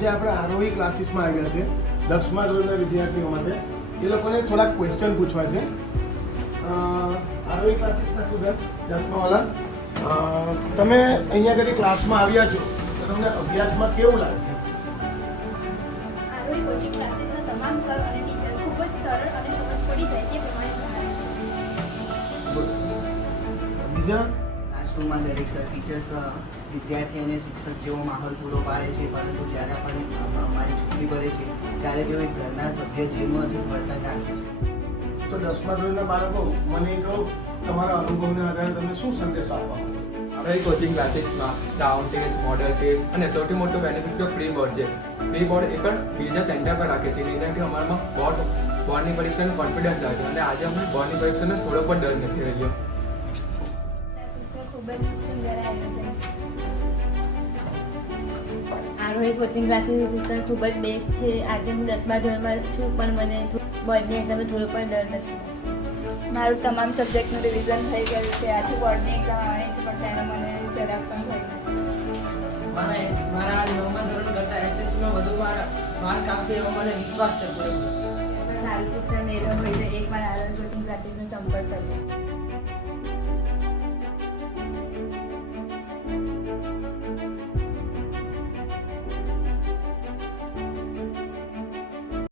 આજે આપણે આરોહી ક્લાસીસમાં આવ્યા છે 10મા ધોરણના વિદ્યાર્થીઓ માટે. એ લોકોને થોડાક ક્વેશ્ચન પૂછવા છે. આરોહી ક્લાસીસના સ્ટુડન્ટ 10મા વાળા, તમે અહીંયા આગળ ક્લાસમાં આવ્યા છો તો તમને અભ્યાસમાં કેવું લાગે? આરોહી કોચિંગ ક્લાસીસના તમામ સર અને ટીચર ખૂબ જ સરળ અને સમજ પડી જાય તે પ્રમાણે ભણાવે છે. બીજા ક્લાસરૂમમાં દરેક સર ટીચર્સ વિદ્યાર્થી અને શિક્ષક જેવો માહોલ પૂરો પાડે છે, પરંતુ જ્યારે આપણને અમારી છૂટી પડે છે ત્યારે તેઓ એક ઘરના સભ્ય જેવું જ વર્તન રાખે છે. તો 10મા ધોરણના બાળકો, મને કહો તમારા અનુભવના આધારે તમે શું સંદેશો આપવા માંગો? આરોહી કોચિંગ ક્લાસીસમાં ટાઉન ટેસ્ટ, મોડલ ટેસ્ટ અને સૌથી મોટો બેનિફિટ તો પ્રી બોર્ડ છે. પ્રી બોર્ડ એ પણ બીજા સેન્ટર પર રાખે છે, જેનાથી અમારામાં બોર્ડની પરીક્ષાનો કોન્ફિડન્સ આવે છે અને આજે અમને બોર્ડની પરીક્ષાનો થોડો પણ ડર નથી રહ્યો. ક્લાસીસનું ખૂબ જ સુંદર આયોજન છે. આરોહી કોચિંગ ક્લાસીસ શિક્ષણ ખૂબ જ બેસ્ટ છે. આજે હું 10મા ધોરણમાં છું, પણ મને બોર્ડની એક્ઝામમાં થોડો પણ ડર નથી. મારું તમામ સબ્જેક્ટનું રિવિઝન થઈ ગયું છે. આથી બોર્ડની એક્ઝામ આવવાની છે, પણ તેનો મને જરાક પણ ભય નથી. મારા 9મા ધોરણ કરતાં એસએસસીમાં વધુ માર્ક આવશે એવો મને વિશ્વાસ છે પૂરેપૂરો. સારું શિક્ષણ મેળવવું હોય તો એકવાર આરોહી કોચિંગ ક્લાસીસનો સંપર્ક કરવો.